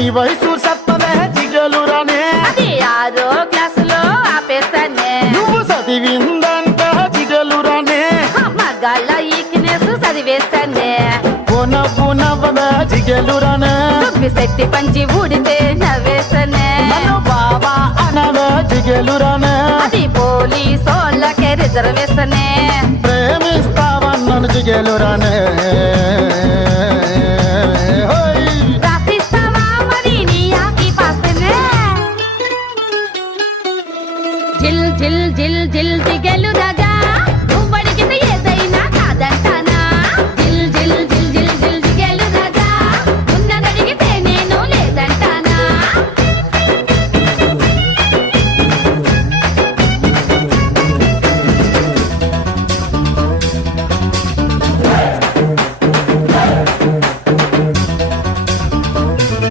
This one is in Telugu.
నీ వయసు సత్తదే జిగలురానే అది 6వ క్లాసులో ఆపేస్తానే నువ్వు చదివిందంట జిగలురానే మగాళ్ళ ఈక్నెస్ చదివేస్తానే నవ్వదా జిగలురానే శెట్టి పంచి ఊడితే నవ్వేస్తానే నన్ను బాబా అనవే జిగలురానే అది పోలీసోళ్ళకే రిజర్వేషనే ప్రేమిస్తావన్నను జిగలురానే రాసిస్తావా మరి నీ ఆకి పాస్తనే జిల్ జిల్ జిల్ జిల్ జిగలు